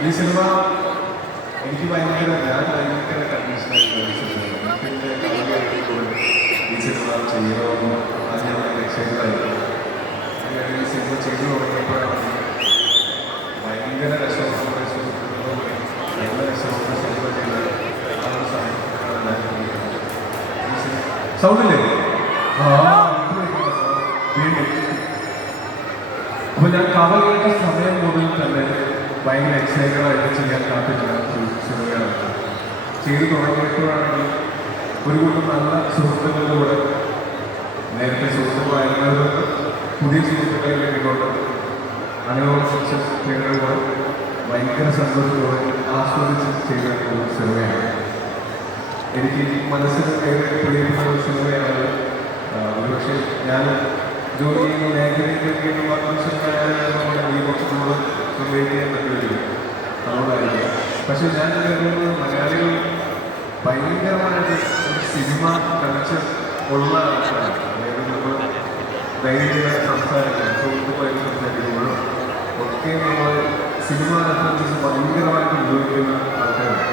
ഈ സിനിമ എനിക്ക് ഭയങ്കര ഞാൻ ഭയങ്കര ഈ സിനിമ ചെയ്യണമെന്ന് അത് ഞാൻ ഭയങ്കര എക്സൈറ്റഡ് ആയിരുന്നു. അങ്ങനെ ഈ സിനിമ ചെയ്തു തുടങ്ങിയപ്പോഴാണ് ഭയങ്കര രസമുള്ള നല്ല രസമുള്ള സിനിമ ചെയ്ത ആ ഒരു സിനിമ സൗണ്ടില്ലേ ആ വീണ്ടും അപ്പോൾ ഞാൻ കഥ കേട്ട സമയം മുതൽ തന്നെ ഭയങ്കര എക്സൈറ്റഡ് ആയിട്ട് ചെയ്യാൻ കാത്തിട്ടുള്ള ഒരു സിനിമയാണ് ചെയ്തു തുടങ്ങിയപ്പോഴാണെങ്കിൽ ഒരു കൂട്ടം നല്ല സുഹൃത്തുക്കളുടെ കൂടെ നേരത്തെ സുഹൃത്തുക്കളായിരുന്നവർക്ക് പുതിയ സുഹൃത്തുക്കളെ കിട്ടിക്കൊണ്ട് അനുഭവിച്ച പേരുടെ കൂടെ ഭയങ്കര സന്തോഷത്തോടെ ആസ്വദിച്ച് ചെയ്ത ഒരു സിനിമയാണ് എനിക്ക് മനസ്സിന് ഏറെ പ്രിയപ്പെട്ട ഒരു സിനിമയാണ് ആ, ഒരുപക്ഷെ ഞാൻ ജോലി ചെയ്യുന്ന മേഖലയിലേക്ക് അതുകൊണ്ടായിരിക്കും പക്ഷെ ഞാൻ കരുതുന്നത് മലയാളികൾ ഭയങ്കരമായിട്ട് ഒരു സിനിമ കൾച്ചർ ഉള്ള ആൾക്കാരാണ് അതായത് നമ്മൾ ധൈര്യമായി സംസാരിക്കും സുഹൃത്തുക്കളായിട്ട് സംസാരിക്കുമ്പോഴും ഒക്കെ നമ്മൾ സിനിമ റെഫറൻസസ് ഭയങ്കരമായിട്ട് ഉപയോഗിക്കുന്ന ആൾക്കാരാണ്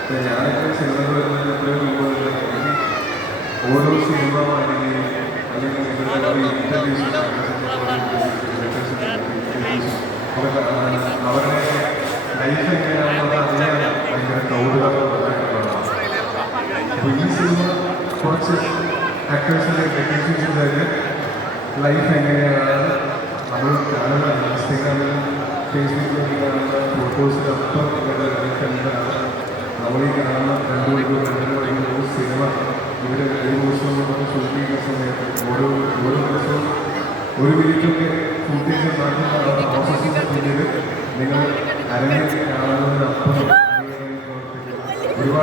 ഇപ്പൊ ഞാനൊക്കെ സിനിമകൾ വരുന്നതിന് എത്രയോ മുമ്പ് മുതൽ എനിക്ക് ഓരോ സിനിമ അല്ലെങ്കിൽ അല്ലെങ്കിൽ ഇവരുടെ ഒരു ഇന്റർവ്യൂസ് അവരുടെ ലൈഫ് കുറച്ച് ആക്ടേഴ്സിന്റെ ടെക്നീഷ്യൻസിന്റെ ലൈഫ് എങ്ങനെയാണ് നമ്മൾ കാണുന്ന ഇൻസ്റ്റഗ്രാമിലും ഫേസ്ബുക്കിൽ കാണുന്ന ഫോട്ടോസിലൊപ്പം ഇവരുടെ ലൈഫ് എന്താണ് നമ്മൾ ഈ കാണുന്ന രണ്ട് മണിക്കൂർ രണ്ടര മണിക്കൂർ സിനിമ ഇവർ ഒരു ദിവസം നമ്മൾ ഷൂട്ട് ചെയ്യുന്ന സമയത്ത് ഓരോ ഓരോ ദിവസവും ഒരു മിനിറ്റൊക്കെ ഫുട്ടേജ് മാറ്റുന്ന പ്രോസസ്സിന്റെ പിന്നീട് നിങ്ങൾ അരങ്ങേറി കാണുന്നതിനപ്പുറം